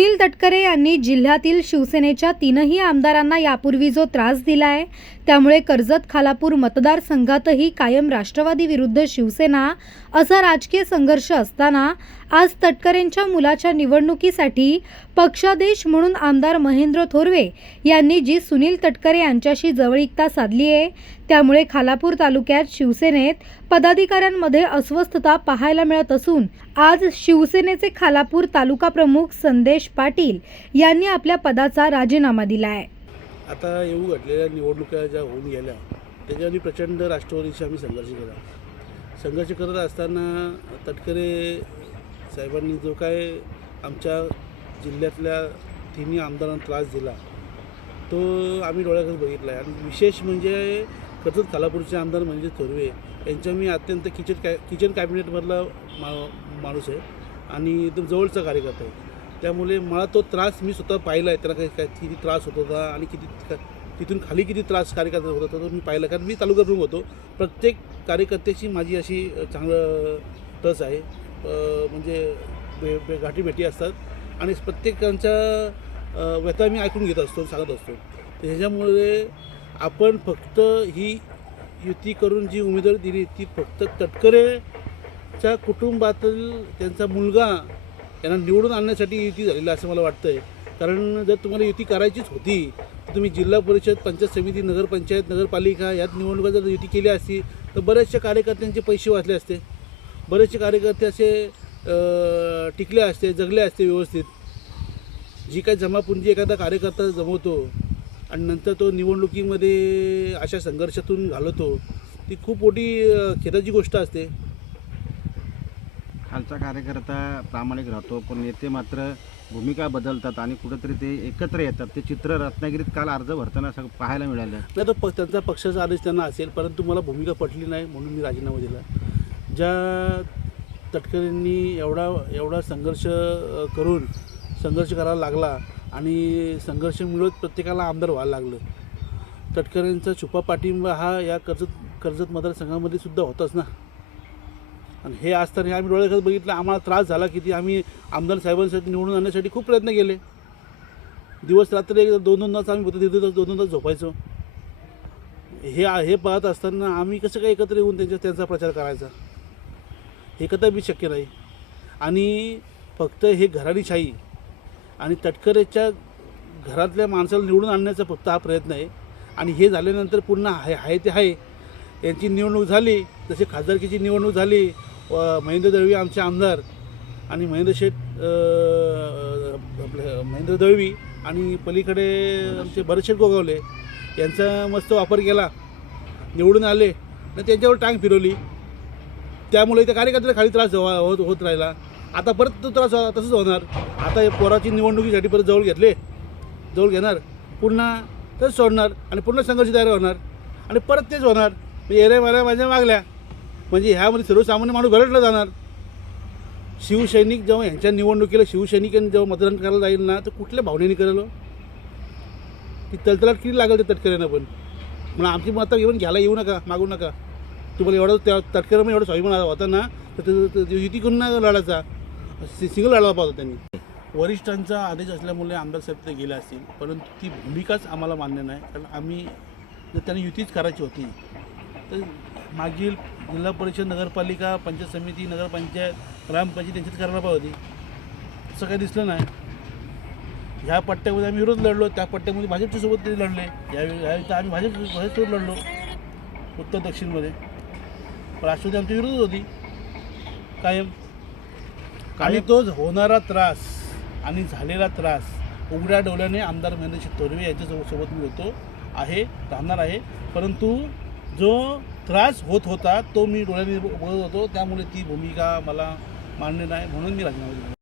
सुनील तटकरे यांनी जिल्ह्यातील शिवसेनेच्या तीनही आमदारांना यापूर्वी जो त्रास दिला आहे त्यामुळे कर्जत खालापूर मतदारसंघातही कायम राष्ट्रवादी विरुद्ध शिवसेना असा राजकीय संघर्ष असताना आज तटकरेंच्या मुलाच्या निवडणुकीसाठी पक्षादेश म्हणून आमदार महेंद्र थोरवे यांनी जी सुनील तटकरे यांच्याशी जवळीकता साधली आहे त्यामुळे खालापूर तालुक्यात शिवसेनेत पदाधिकाऱ्यांमध्ये अस्वस्थता पाहायला मिळत असून आज शिवसेनेचे खालापूर तालुका प्रमुख संदेश पाटील यांनी आपल्या पदाचा राजीनामा दिला आहे। आता येऊ घडलेल्या निवडणुका ज्या होऊन गेल्या त्याच्यावर प्रचंड राष्ट्रवादीशी आम्ही संघर्ष करत असताना तटकरे साहेबांनी जो काय आमच्या जिल्ह्यातल्या तिन्ही आमदारांना त्रास दिला तो आम्ही डोळ्याकडे बघितला आहे। आणि विशेष म्हणजे कर्जत खालापूरचे आमदार म्हणजे थोरवे यांच्या मी अत्यंत किचन कॅबिनेटमधला माणूस आहे आणि एकदम जवळचा कार्यकर्ता आहे। त्यामुळे मला तो त्रास मी स्वतः पाहिला आहे, त्याला किती त्रास होत होता आणि तिथून खाली किती त्रास कार्यकर्ता होत होता तो मी पाहिला, कारण मी तालुका प्रमुख होतो। प्रत्येक कार्यकर्त्याची माझी अशी चांगलं टच आहे, म्हणजे गाठीभेटी असतात आणि प्रत्येकांच्या व्यथा मी ऐकून घेत असतो, सांगत असतो। ह्याच्यामुळे आपण फक्त ही युती करून जी उमेदवारी दिली ती फक्त तटकरेच्या कुटुंबातील त्यांचा मुलगा यांना निवडून आणण्यासाठी युती झालेली असं मला वाटतं आहे। कारण जर तुम्हाला युती करायचीच होती तर तुम्ही जिल्हा परिषद, पंचायत समिती, नगरपंचायत, नगरपालिका यात निवडणुका जर युती केली असती तर बऱ्याचशा कार्यकर्त्यांचे पैसे वाचले असते, बरेचसे कार्यकर्ते असे टिकले असते, जगले असते व्यवस्थित। जी काही जमापुंजी एखादा कार्यकर्ता जमवतो आणि नंतर तो निवडणुकीमध्ये अशा संघर्षातून घालवतो ती खूप मोठी खेदाची गोष्ट असते। खालचा कार्यकर्ता प्रामाणिक राहतो पण नेते मात्र भूमिका बदलतात आणि कुठेतरी ते एकत्र येतात। ते चित्र रत्नागिरीत काल अर्ज भरताना सगळं पाहायला मिळालं। नाही तर त्यांचा पक्षाचा आदेश त्यांना असेल, परंतु मला भूमिका पटली नाही म्हणून मी राजीनामा दिला। ज्या तटकरेंनी एवढा संघर्ष करायला लागला आणि संघर्ष मिळवत प्रत्येकाला आमदार व्हायला लागलं। तटकरेंचा छुपा पाठिंबा हा या कर्जत मतदारसंघामध्ये सुद्धा होताच ना। आणि हे असताना आम्ही डोळ्यात बघितलं, आम्हाला त्रास झाला किती। आम्ही आमदार साहेबांसाठी निवडून आणण्यासाठी खूप प्रयत्न केले, दिवस रात्र 2-2 तास आम्ही होतो, 2-2 तास झोपायचो। हे पाहत असताना आम्ही कसं काय एकत्र येऊन त्यांचा प्रचार करायचा, हे कदापि शक्य नाही। आणि फक्त हे घराणीशाही आणि तटकरेच्या घरातल्या माणसाला निवडून आणण्याचा फक्त हा प्रयत्न आहे। आणि हे झाल्यानंतर पुन्हा आहे ते आहे, यांची निवडणूक झाली, जसे खासदारकीची निवडणूक झाली, महेंद्र दळवी आमचे आमदार आणि महेंद्र दळवी आणि पलीकडे आमचे भरतशेठ गोगावले यांचा मस्त वापर केला, निवडून आले आणि त्यांच्यावर टांग फिरवली। त्यामुळे त्या कार्यकर्त्याला खाली त्रास होत राहिला। आता परत तो त्रास तसंच होणार। आता पोराची निवडणुकीसाठी परत जवळ घेणार, पुन्हा तसंच सोडणार आणि पुन्हा संघर्ष तयार होणार आणि परत तेच होणार। मला माझ्या मागल्या म्हणजे ह्यामध्ये सर्वसामान्य माणूस भरटला जाणार। शिवसैनिक जेव्हा ह्यांच्या निवडणुकीला शिवसैनिकांनी जेव्हा मतदान करायला जाईल ना तर कुठल्या भावनेने करेल ती तलतलाट किती लागेल ते तटकऱ्यांना पण। म्हणून आमची मतं घेऊन घ्यायला येऊ नका, मागू नका। तुम्हाला एवढा तटकऱ्यामध्ये एवढा स्वाभिमान होता ना तर युती करून ना लढायचा, सिंगल लढायला पाहिजे त्यांनी। वरिष्ठांचा आदेश असल्यामुळे आमदार साहेब ते गेले असतील, परंतु ती भूमिकाच आम्हाला मान्य नाही। कारण आम्ही जर त्यांनी युतीच करायची होती तर मागील जिल्हा परिषद, नगरपालिका, पंचायत समिती, नगरपंचायत, ग्रामपंचायत त्यांच्यात करायला पाहिजे होती। असं काही दिसलं नाही। ह्या पट्ट्यामध्ये आम्ही विरोध लढलो, त्या पट्ट्यामध्ये भाजपच्या सोबत ते लढले, यावेळी आम्ही भाजपसोबत लढलो उत्तर दक्षिणमध्ये। राष्ट्रवादी आमची विरोध होती कायम। आणि तो होणारा त्रास आणि झालेला त्रास उघड्या डोळ्याने आमदार महेंद्र थोरवे यांच्यासोबत मी होतो राहणार आहे। परंतु जो त्रास होत होता तो मी डोळ्याने बघत होतो, त्यामुळे ती भूमिका मला मान्य नाही म्हणून मी राजीनामा दिला।